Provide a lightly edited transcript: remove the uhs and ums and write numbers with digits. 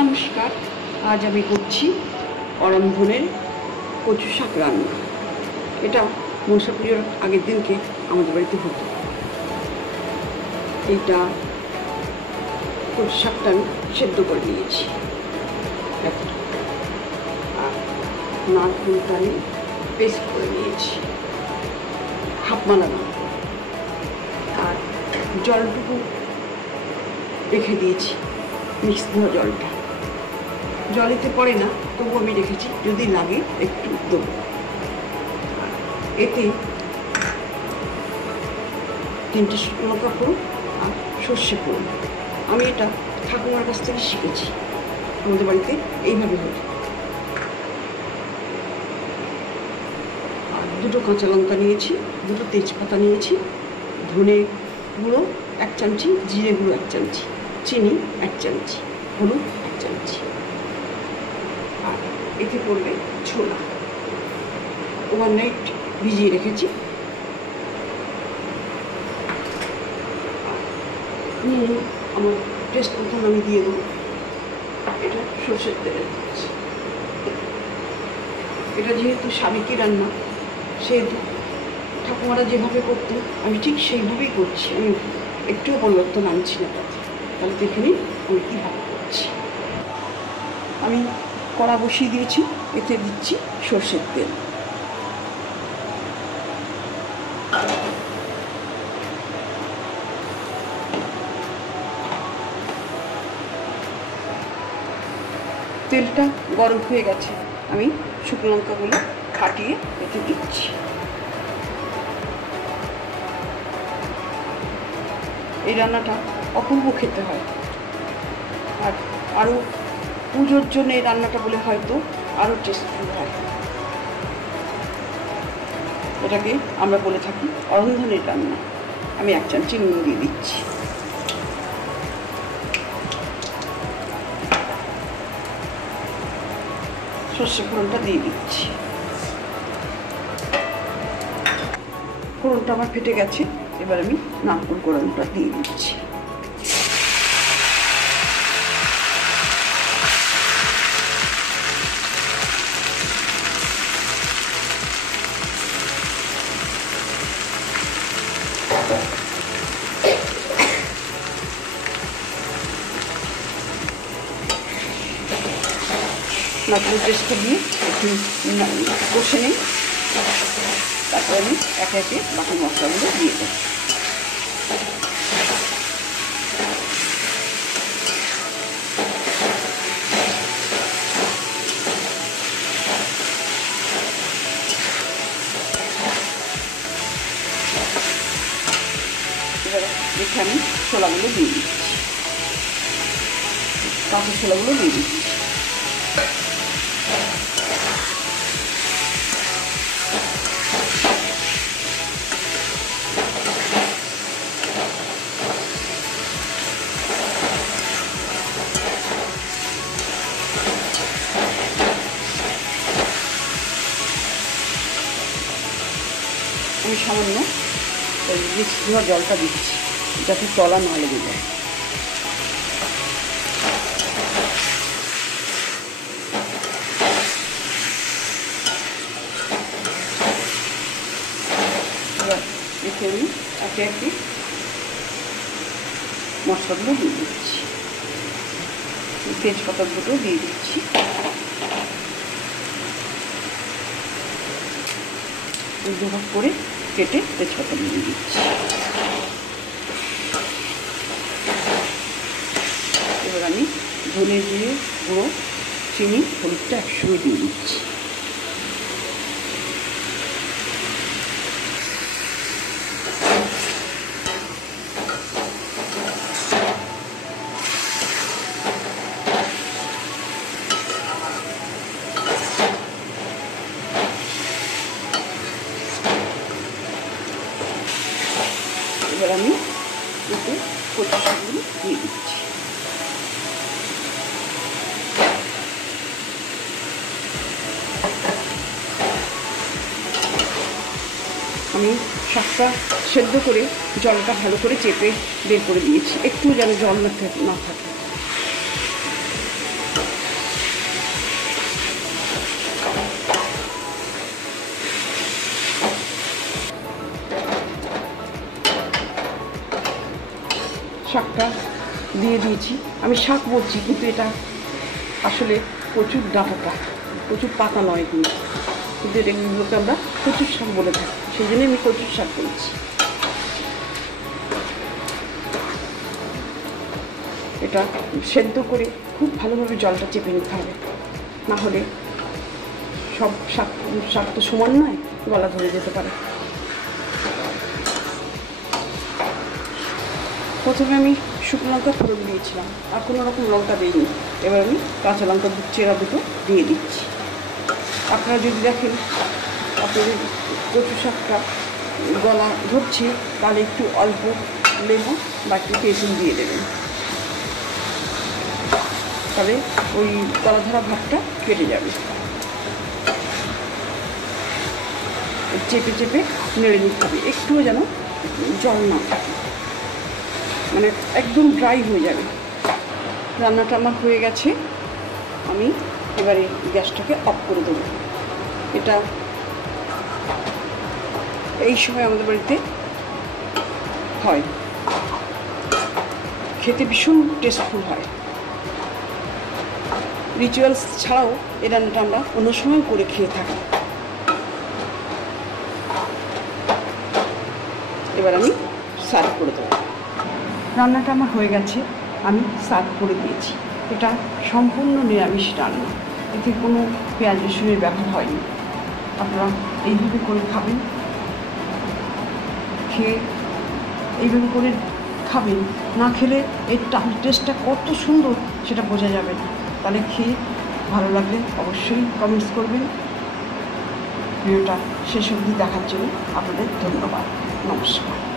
নমস্কার, আজ আমি করছি অরন্ধনের কচু শাক রান্না। এটা মনসা পুজোর আগের দিনকে আমাদের বাড়িতে হতো। এইটা কচু শাকটা আমি সেদ্ধ করে নিয়েছি, আর নারকেলটা আমি পেস্ট করে নিয়েছি হাফ মালানো, আর জলটুকু রেখে দিয়েছি, মিক্স ধোয়া জলটা জলেতে পড়ে না, তবু আমি রেখেছি, যদি লাগে একটু দেবো। এতে 3টে শুকনো লঙ্কা ফোড়ন আর সর্ষে ফোড়ন। আমি এটা ঠাকুমার কাছ থেকে শিখেছি, আমাদের বাড়িতে এইভাবে হতো। আর 2টো কাঁচা লঙ্কা নিয়েছি, 2টো তেজপাতা নিয়েছি, ধনে গুঁড়ো 1 চামচি, জিরে গুঁড়ো 1 চামচি, চিনি 1 চামচি, হলুদ 1 চামচি। আর এতে পড়বে ছোলা, ওভারনাইট ভিজিয়ে রেখেছি। আমার টেস্ট মতন আমি দিয়ে দেবো। এটা সর্ষের তেলে দিচ্ছি। এটা যেহেতু সাবেকি রান্না, সেহেতু ঠাকুমারা যেভাবে করতো আমি ঠিক সেইভাবেই করছি, আমি একটুও পরিবর্তন আনছি না তাতে। তাহলে দেখে নিন আমি কীভাবে করছি। আমি কড়া বসিয়ে দিয়েছি, এতে দিচ্ছি সর্ষের তেল। তেলটা গরম হয়ে গেছে, আমি শুকনো লঙ্কাগুলো ফাটিয়ে এতে দিচ্ছি। এই রান্নাটা অপূর্ব খেতে হয়, আর আরও পুজোর জন্য এই রান্নাটা বলে হয়তো আরও টেস্টফুল হয়। এটাকে আমরা বলে থাকি অরন্ধনের রান্না। আমি 1 চামচি নুন দিয়ে দিচ্ছি। সর্ষে ফোড়নটা দিয়ে দিচ্ছি। ফোড়নটা আমার ফেটে গেছে, এবার আমি নারকেল কোড়ানোটা দিয়ে দিচ্ছি। নারকেল পেস্টটা দিয়ে একটু কষে নিই, তারপরে আমি একে একে বাকি মশলাগুলো দিয়ে দেবো। এবারে দেখে আমি ছোলাগুলো দিয়ে দিচ্ছি, কাঁচা ছোলাগুলো দিয়ে দিচ্ছি। আমি সামান্য মিক্স ধোয়া জলটা দিচ্ছি, যাতে তলা না লেগে যায়। এবার এতে আমি একে একে মশলাগুলো দিয়ে দিচ্ছি। তেজপাতা দুটো দিয়ে দিচ্ছি, দুভাগ করে কেটে তেজপাতা দিয়ে দিচ্ছি। এবার আমি ধনে জিরে গুঁড়ো, চিনি, হলুদটা একসঙ্গে দিয়ে দিচ্ছি। এবার আমি এতে কচু শাকগুলো দিয়ে দিচ্ছি। আমি শাকটা সেদ্ধ করে জলটা ভালো করে চেপে বের করে দিয়েছি, একটু যেন জল না থাকে। শাকটা দিয়ে দিয়েছি। আমি শাক বলছি কিন্তু এটা আসলে কচুর ডাঁটাটা, কচুর পাতা নয় কিন্তু এগুলোকে আমরা কচুর শাক বলে থাকি, সেই জন্যই আমি কচুর শাক বলছি। এটা সেদ্ধ করে খুব ভালোভাবে জলটা চেপে নিতে হবে, না হলে সব শাক তো সমান নয়, গলা ধরে যেতে পারে। প্রথমে আমি শুকনো লঙ্কা ফোড়ন দিয়েছিলাম, আর কোনো রকম লঙ্কা দিইনি। এবার আমি কাঁচা লঙ্কা চেরা দুটো দিয়ে দিচ্ছি। আপনারা যদি দেখেন আপনাদের কচু শাকটা গলা ধরছে, তাহলে একটু অল্প লেবু বা একটু তেঁতুল দিয়ে দেবেন, তবে ওই গলা ধরা ভাবটা কেটে যাবে। চেপে চেপে নেড়ে নিতে হবে, একটুও যেন জল না থাকে, মানে একদম ড্রাই হয়ে যাবে। রান্নাটা আমার হয়ে গেছে, আমি এবারে গ্যাসটাকে অফ করে দেবো। এটা এই সময় আমাদের বাড়িতে হয়, খেতে ভীষণ টেস্টফুল হয়। রিচুয়ালস ছাড়াও এই রান্নাটা আমরা অন্য সময় করে খেয়ে থাকি। এবার আমি সার্ভ করে দেবো। রান্নাটা আমার হয়ে গেছে, আমি সার্ভ করে দিয়েছি। এটা সম্পূর্ণ নিরামিষ রান্না, এতে কোনো পেঁয়াজ রসুনের ব্যবহার হয়নি। আপনারা এইভাবে করে খাবেন, খেয়ে এইভাবে করে খাবেন, না খেলে এর টেস্টটা কত সুন্দর সেটা বোঝা যাবে না। তাহলে খেয়ে ভালো লাগলে অবশ্যই কমেন্টস করবেন। ভিডিওটা শেষ অবধি দেখার জন্য আপনাদের ধন্যবাদ। নমস্কার।